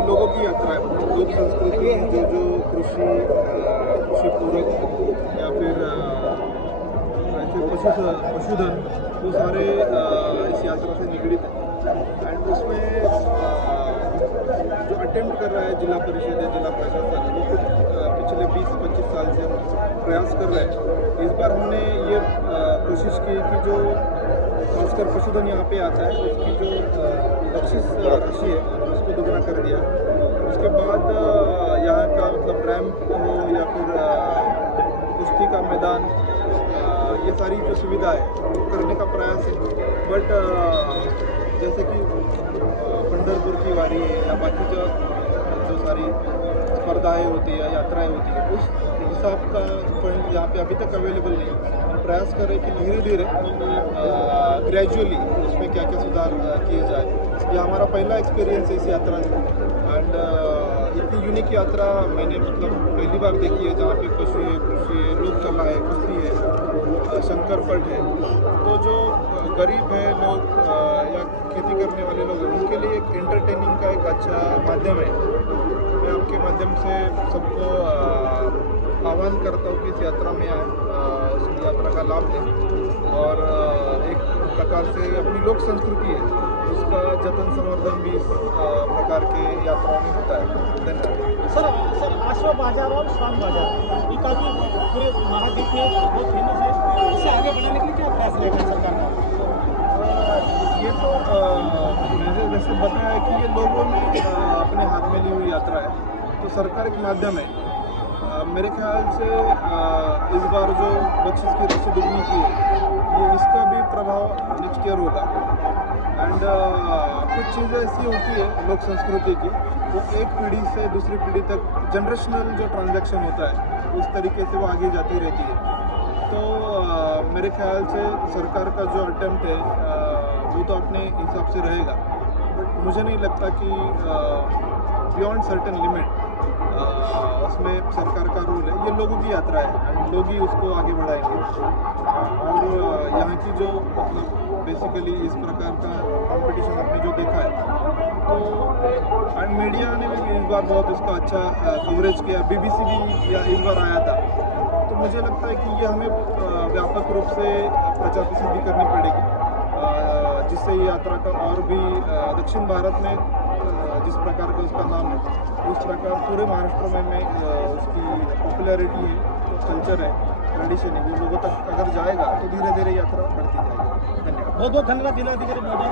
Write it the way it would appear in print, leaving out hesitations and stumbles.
ये लोगों की यात्रा है। लोक संस्कृति जो कृषि पूरक या फिर ऐसे पशुधन वो सारे इस यात्रा से निगड़ित हैं। एंड उसमें जो अटेम्प्ट कर रहा है जिला परिषद या जिला प्रशासन वो कुछ पिछले 20-25 साल से प्रयास कर रहे हैं। इस बार हमने ये कोशिश की कि जो खासकर पशुधन यहाँ पे आता है उसकी जो बख्शिश राशि है उसको दोगुना कर दिया। उसके बाद यहाँ का मतलब रैम्प हो या फिर कुश्ती का मैदान, ये सारी जो सुविधा है वो करने का प्रयास है। बट जैसे कि पंढरपुर की वारी है या बाकी जो सारी स्पर्धाएँ होती है, यात्राएँ होती है, उस हिसाब का फंड यहाँ पे अभी तक अवेलेबल नहीं है। हम प्रयास कर रहे हैं कि धीरे धीरे ग्रेजुअली उसमें क्या क्या सुधार किए जाए। ये हमारा पहला एक्सपीरियंस है इस यात्रा में। एंड इतनी यूनिक यात्रा मैंने मतलब पहली बार देखी है जहाँ पे पशु है, कृषि है, लोक कला है, कुश्ती है, शंकर पट है। तो जो गरीब है लोग या खेती करने वाले लोग हैं उनके लिए एक एंटरटेनिंग का एक अच्छा माध्यम है। मैं आपके माध्यम से सबको आह्वान करता हूँ कि इस यात्रा में आए, इस यात्रा का लाभ लें और एक प्रकार से अपनी लोक संस्कृति है उसका जतन संवर्धन भी इस प्रकार के यात्राओं में होता है। धन्यवाद। सर आश्वा बाजार और स्वान बाजार ये काफ़ी पूरे महाद्वीप में बहुत फेमस है, इसे आगे बढ़ाने के लिए क्या प्रयास रहेगा सरकार का? ये तो मैंने जैसे बताया कि ये लोगों ने अपने हाथ में ली हुई यात्रा है, तो सरकार एक माध्यम है। मेरे ख्याल से इस बार जो बख्शिश की राशि दुगनी की है ये इसका भी प्रभाव नेक्स्ट ईयर होगा। एंड कुछ चीज़ें ऐसी होती है लोक संस्कृति की वो एक पीढ़ी से दूसरी पीढ़ी तक जनरेशनल जो ट्रांजैक्शन होता है उस तरीके से वो आगे जाती रहती है। तो मेरे ख्याल से सरकार का जो अटेम्प्ट है वो तो अपने हिसाब से रहेगा, बट मुझे नहीं लगता कि बियॉन्ड सर्टेन लिमिट उसमें सरकार का रोल है। ये लोगों की यात्रा है, लोग ही उसको आगे बढ़ाएंगे। और यहाँ की जो मतलब बेसिकली इस प्रकार का कंपटीशन आपने जो देखा है तो एंड मीडिया ने भी इस बार बहुत उसका अच्छा कवरेज किया। BBC भी इस बार आया था। तो मुझे लगता है कि ये हमें व्यापक रूप से प्रचार प्रसिद्धि करनी पड़ेगी, जिससे ये यात्रा का और भी दक्षिण भारत में जिस प्रकार का उसका नाम है उस प्रकार पूरे महाराष्ट्र में उसकी पॉपुलैरिटी है, कल्चर है, ट्रेडिशन है, वो लोगों तक अगर जाएगा तो धीरे धीरे यात्रा बढ़ती जाएगी। धन्यवाद। बहुत बहुत धन्यवाद जिलाधिकारी महोदय।